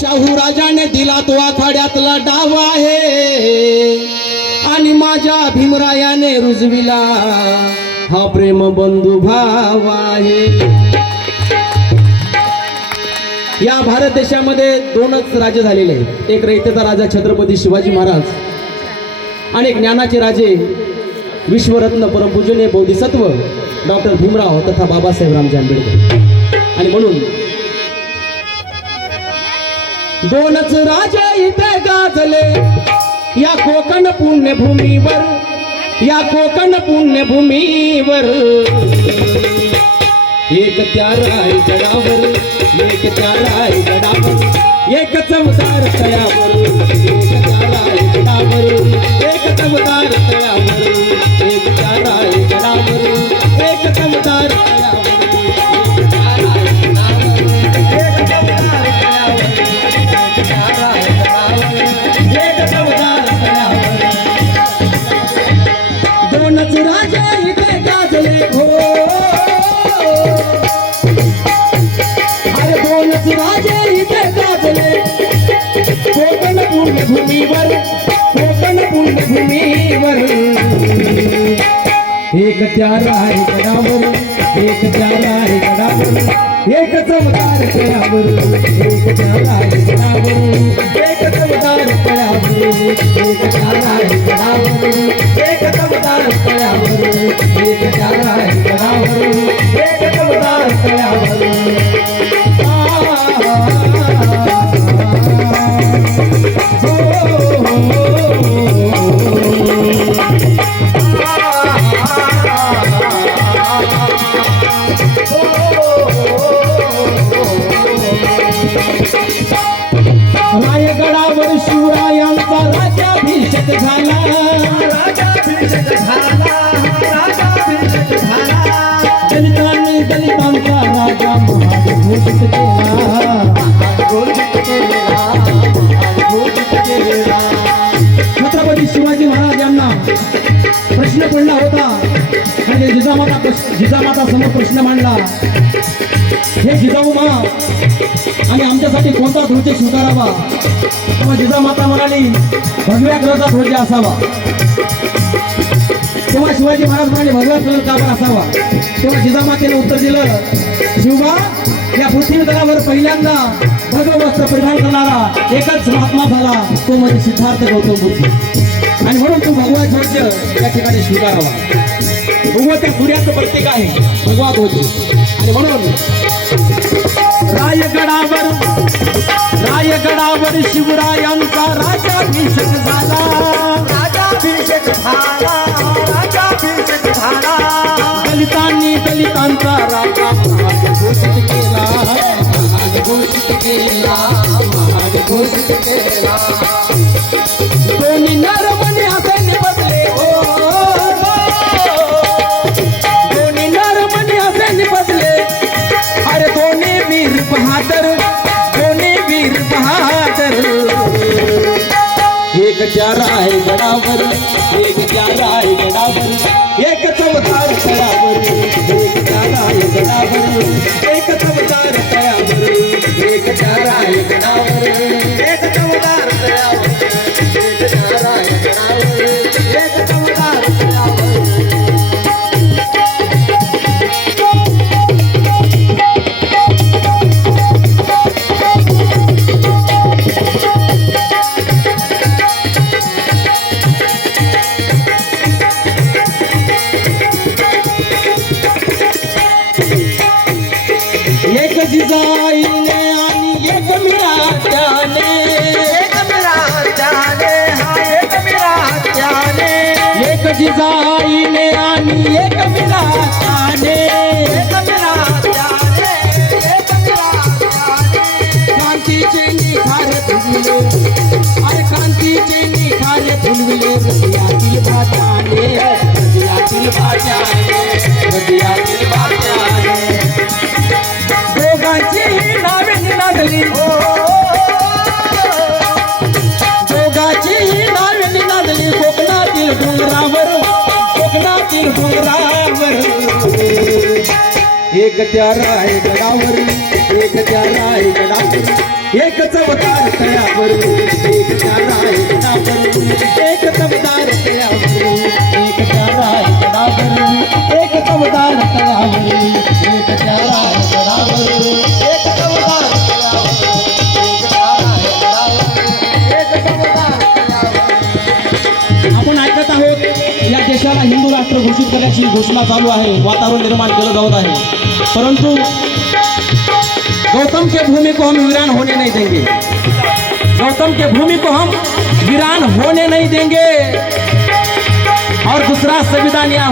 शाहू राजाने दिला तो आखाड्यातला डाव आहे. आणि माझ्या भीमरायाने रुजविला. हा प्रेम बंधू भाव आहे. या भारत देशामध्ये दोनच राजे झालेले आहेत. एक रयतेचा राजा छत्रपती शिवाजी महाराज आणि एक ज्ञानाचे राजे विश्वरत्न परमपूजनीय बोधिसत्व डॉक्टर भीमराव तथा बाबासाहेब रामजी आंबेडकर. आणि म्हणून दोनच राजे इथे गाजले. या कोकण पुण्यभूमीवर या कोकण पुण्यभूमीवर. एक त्या रायगडावर पुण्यभूमीवर कोकण पुण्यभूमीवर. एक त्या रायगडावर एक त्या रायगडावर एक चमदार तळावर एक त्या आहे एक पडला होता. म्हणजे जिजामाता जिजामाता समोर प्रश्न मांडला. हे जिजाऊ मा आणि आमच्यासाठी कोणता ध्वज स्वीकारावा? तेव्हा जिजामाता म्हणाली भगव्या कलरचा ध्वज असावा. तेव्हा शिवाजी महाराज म्हणाले भगव्या कलर का असावा. तेव्हा जिजामातेने उत्तर दिलं शिवबा या पृथ्वी तलावर पहिल्यांदा भगव वस्त्र परिधान करणारा एकच महात्मा झाला तो म्हणजे सिद्धार्थ गौतम बुद्ध. ध्वज या ठिकाणी स्वीकारावा. भगवत्या सूर्याचं प्रतीक आहे भगवा ध्वज आणि म्हणून रायगडावर रायगडावर शिवरायांचा राजाभिषेक झाला. राजाभिषेक झाला राजाभिषेक झाला. दलितांनी दलितांचा राजा घोषित केला. घोषित केला. घोषित केला. एक चार आहे गडावर एक चार आहे गडावर एक चमदार तळावर एक चार आहे गडावर एक एक जिजाईने आणि एक जाने क्रांतीचे निखार फुलविले अरे क्रांतीचे निखार फुलविले हृदयातील भाषाने हृदयातील भाषाने हृदयातील भाषाने दोघांची नावे निनादली ओ एक त्या राय गडावर एक त्या राय गडावर एक चवदार तयावर एक त्या राय गडावर एक चवदार तयावर या हिंदू राष्ट्र घोषित करण्याची घोषणा चालू है वातावरण निर्माण केलं जात परंतु गौतम के भूमि को हम वीरान होने नहीं देंगे. गौतम के भूमि को हम वीरान होने नहीं देंगे. और दूसरा संविधान यहाँ